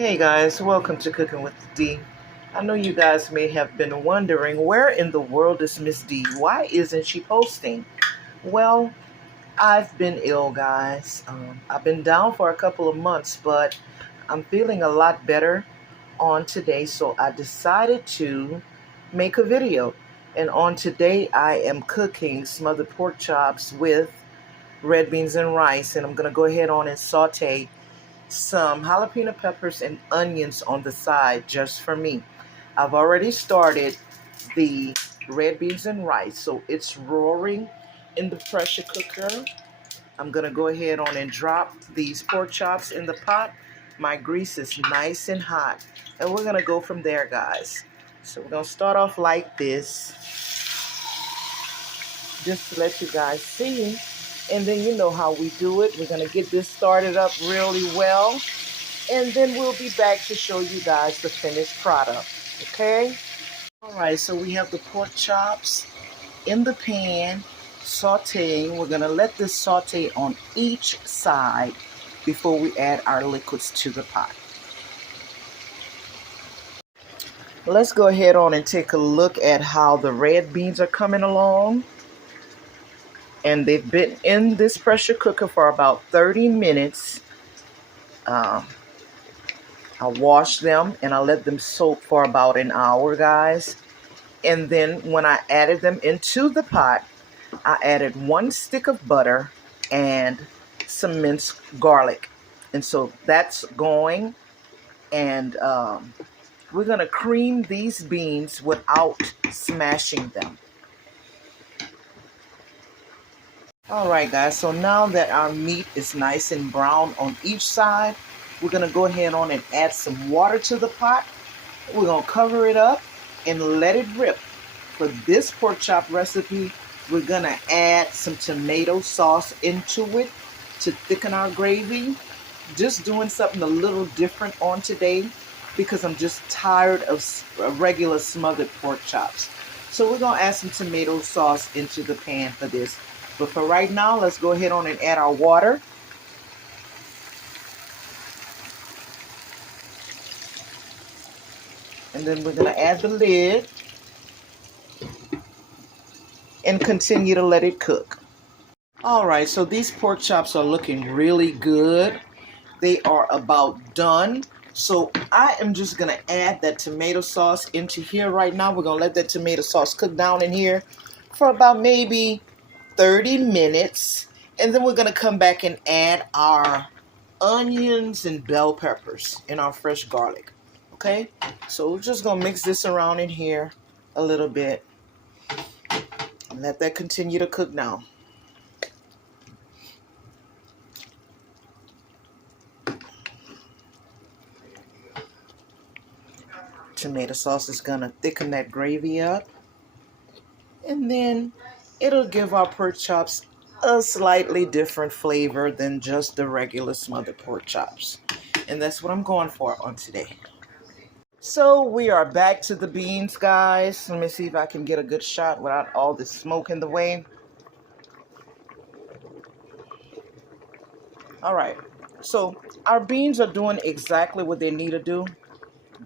Hey guys, welcome to Cooking with D. I know you guys may have been wondering, where in the world is Miss D? Why isn't she posting? Well, I've been ill, guys. I've been down for a couple of months, but I'm feeling a lot better on today, so I decided to make a video. And on today, I am cooking smothered pork chops with red beans and rice, and I'm going to go ahead on and saute some jalapeno peppers and onions on the side just for me. I've already started the red beans and rice, so it's roaring in the pressure cooker. I'm gonna go ahead on and drop these pork chops in the pot. My grease is nice and hot, and we're gonna go from there, guys. So we're gonna start off like this, just to let you guys see. And then you know how we do it. We're gonna get this started up really well, and then we'll be back to show you guys the finished product. Okay? All right, so we have the pork chops in the pan sauteing. We're gonna let this saute on each side before we add our liquids to the pot. Let's go ahead on and take a look at how the red beans are coming along. And they've been in this pressure cooker for about 30 minutes. I washed them and I let them soak for about an hour, guys. And then when I added them into the pot, I added 1 stick of butter and some minced garlic. And so that's going. And we're going to cream these beans without smashing them. All right, guys, so now that our meat is nice and brown on each side, we're going to go ahead on and add some water to the pot. We're going to cover it up and let it rip. For this pork chop recipe, we're going to add some tomato sauce into it to thicken our gravy. Just doing something a little different on today because I'm just tired of regular smothered pork chops. So we're going to add some tomato sauce into the pan for this. But for right now, let's go ahead on and add our water. And then we're going to add the lid and continue to let it cook. All right, so these pork chops are looking really good. They are about done. So I am just going to add that tomato sauce into here right now. We're going to let that tomato sauce cook down in here for about maybe 30 minutes. And then we're going to come back and add our onions and bell peppers and our fresh garlic. Okay, so we're just going to mix this around in here a little bit and let that continue to cook now. Tomato sauce is going to thicken that gravy up, and then it'll give our pork chops a slightly different flavor than just the regular smothered pork chops. And that's what I'm going for on today. So we are back to the beans, guys. Let me see if I can get a good shot without all the smoke in the way. All right, so our beans are doing exactly what they need to do.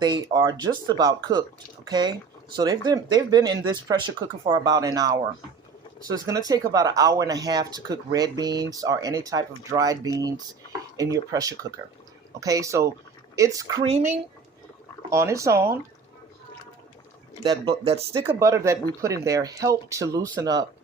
They are just about cooked, okay? So they've been in this pressure cooker for about an hour. So it's going to take about an hour and a half to cook red beans or any type of dried beans in your pressure cooker. Okay, so it's creaming on its own. That stick of butter that we put in there helped to loosen up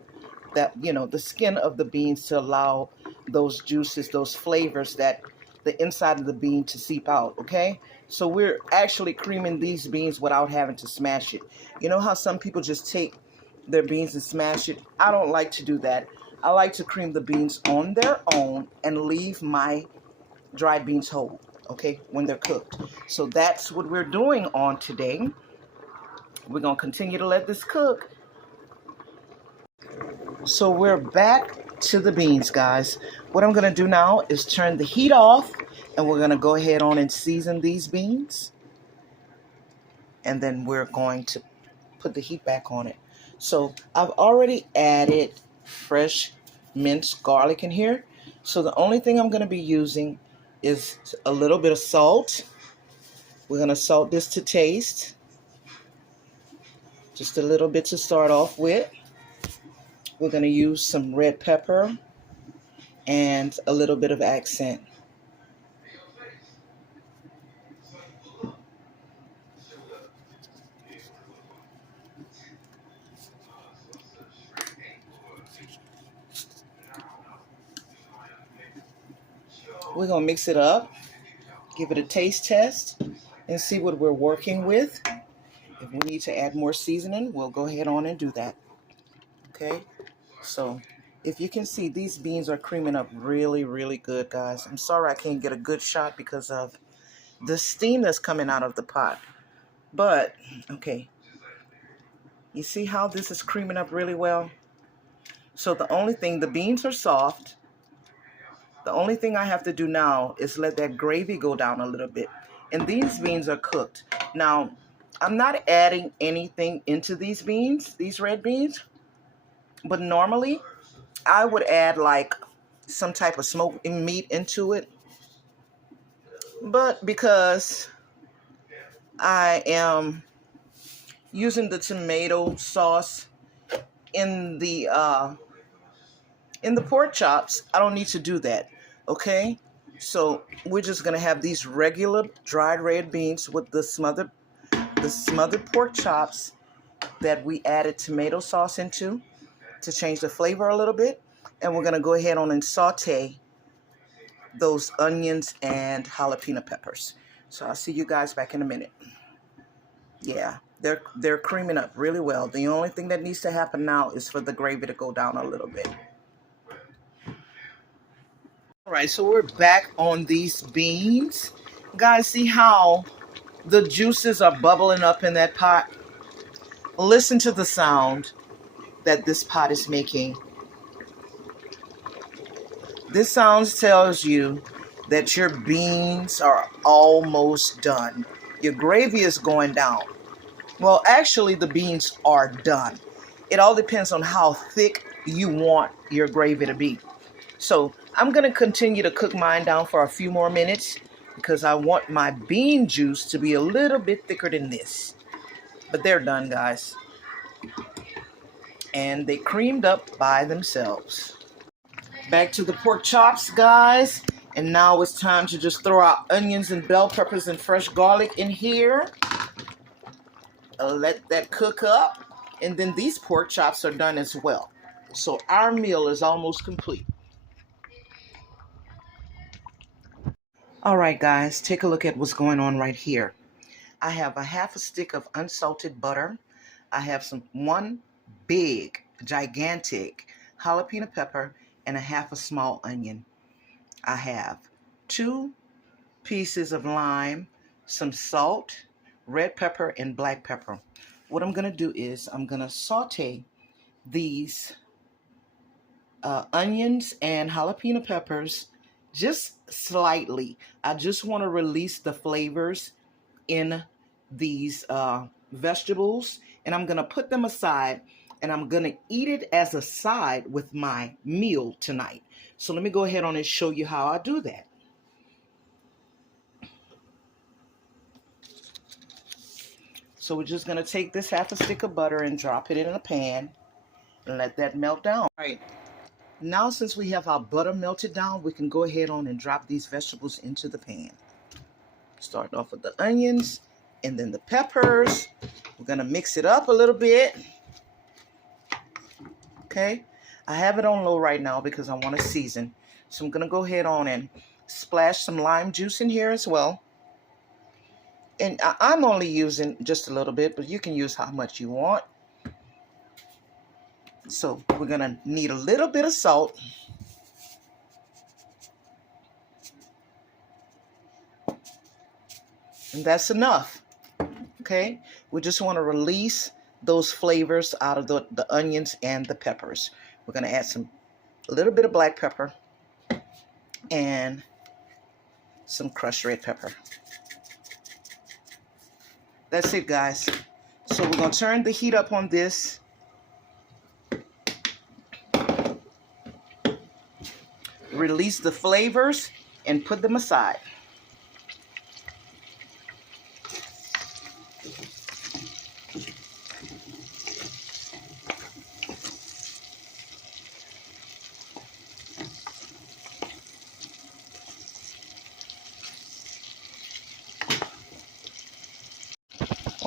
that, the skin of the beans to allow those juices, those flavors, that the inside of the bean to seep out. Okay, so we're actually creaming these beans without having to smash it. You know how some people just take their beans and smash it? I don't like to do that. I like to cream the beans on their own and leave my dried beans whole, okay, when they're cooked. So that's what we're doing on today. We're going to continue to let this cook. So we're back to the beans, guys. What I'm going to do now is turn the heat off, and we're going to go ahead on and season these beans. And then we're going to put the heat back on it. So I've already added fresh minced garlic in here. So the only thing I'm going to be using is a little bit of salt We're going to salt this to taste. Just a little bit to start off with. We're going to use some red pepper and a little bit of accent. We're going to mix it up, give it a taste test, and see what we're working with. If we need to add more seasoning, we'll go ahead on and do that. Okay, so if you can see, these beans are creaming up really, really good, guys. I'm sorry I can't get a good shot because of the steam that's coming out of the pot. But, okay, you see how this is creaming up really well? So the only thing, the beans are soft. The only thing I have to do now is let that gravy go down a little bit. And these beans are cooked. Now, I'm not adding anything into these beans, these red beans. But normally, I would add like some type of smoked meat into it. But because I am using the tomato sauce in the pork chops, I don't need to do that. Okay, so we're just gonna have these regular dried red beans with the smothered pork chops that we added tomato sauce into to change the flavor a little bit, and we're gonna go ahead on and saute those onions and jalapeno peppers. So I'll see you guys back in a minute. Yeah, they're creaming up really well. The only thing that needs to happen now is for the gravy to go down a little bit. All right, so we're back on these beans. Guys, see how the juices are bubbling up in that pot? Listen to the sound that this pot is making. This sound tells you that your beans are almost done. Your gravy is going down. Well, actually, the beans are done. It all depends on how thick you want your gravy to be. So I'm going to continue to cook mine down for a few more minutes because I want my bean juice to be a little bit thicker than this. But they're done, guys. And they creamed up by themselves. Back to the pork chops, guys. And now it's time to just throw our onions and bell peppers and fresh garlic in here. Let that cook up. And then these pork chops are done as well. So our meal is almost complete. All right, guys, take a look at what's going on right here. I have a half a stick of unsalted butter. I have one big, gigantic jalapeno pepper and a half a small onion. I have 2 pieces of lime, some salt, red pepper, and black pepper. What I'm going to do is I'm going to saute these onions and jalapeno peppers just slightly. I just want to release the flavors in these vegetables, and I'm going to put them aside, and I'm going to eat it as a side with my meal tonight. So let me go ahead on and show you how I do that. So we're just going to take this half a stick of butter and drop it in a pan and let that melt down. All right. Now, since we have our butter melted down, we can go ahead on and drop these vegetables into the pan. Starting off with the onions and then the peppers. We're going to mix it up a little bit. Okay. I have it on low right now because I want to season. So I'm going to go ahead on and splash some lime juice in here as well. And I'm only using just a little bit, but you can use how much you want. So we're going to need a little bit of salt. And that's enough. Okay? We just want to release those flavors out of the onions and the peppers. We're going to add a little bit of black pepper and some crushed red pepper. That's it, guys. So we're going to turn the heat up on this. Release the flavors and put them aside.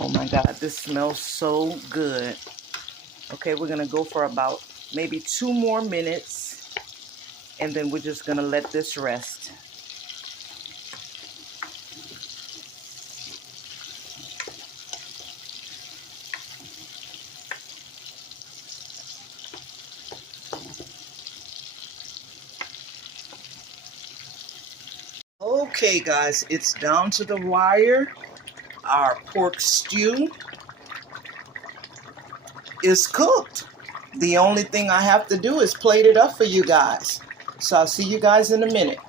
Oh my God, this smells so good. Okay, we're gonna go for about maybe 2 more minutes, and then we're just gonna let this rest. Okay guys, it's down to the wire. Our pork stew is cooked. The only thing I have to do is plate it up for you guys. So I'll see you guys in a minute.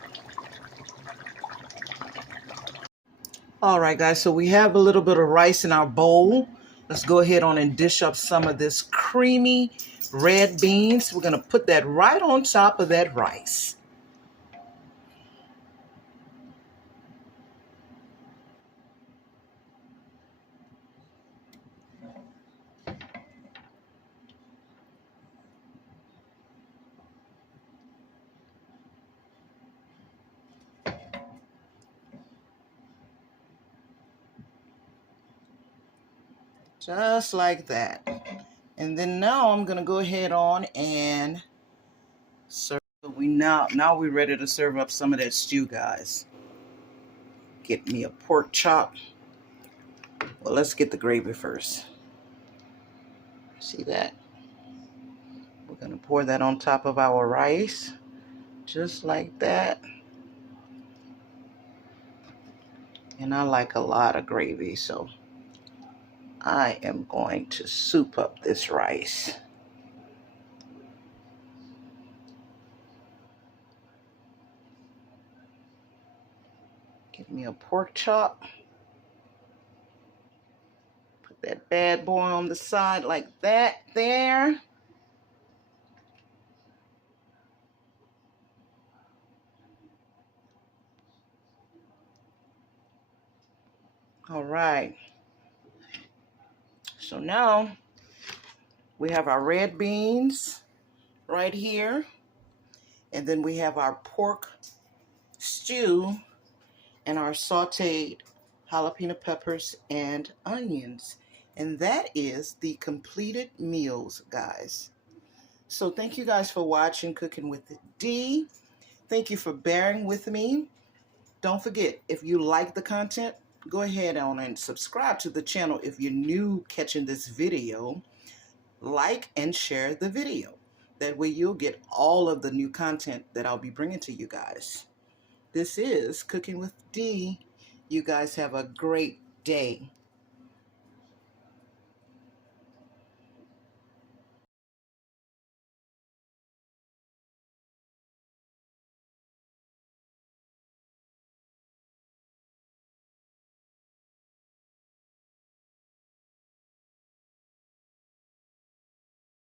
All right, guys, so we have a little bit of rice in our bowl. Let's go ahead on and dish up some of this creamy red beans. We're going to put that right on top of that rice. Just like that. And then now I'm going to go ahead on and serve. Now we're ready to serve up some of that stew, guys. Get me a pork chop. Well, let's get the gravy first. See that? We're going to pour that on top of our rice. Just like that. And I like a lot of gravy, so I am going to soup up this rice. Get me a pork chop. Put that bad boy on the side like that there. All right. So now we have our red beans right here. And then we have our pork stew and our sauteed jalapeno peppers and onions. And that is the completed meals, guys. So thank you guys for watching Cooking with Dee. Thank you for bearing with me. Don't forget, if you like the content, go ahead on and subscribe to the channel if you're new catching this video. Like and share the video. That way you'll get all of the new content that I'll be bringing to you guys. This is Cooking with Dee. You guys have a great day.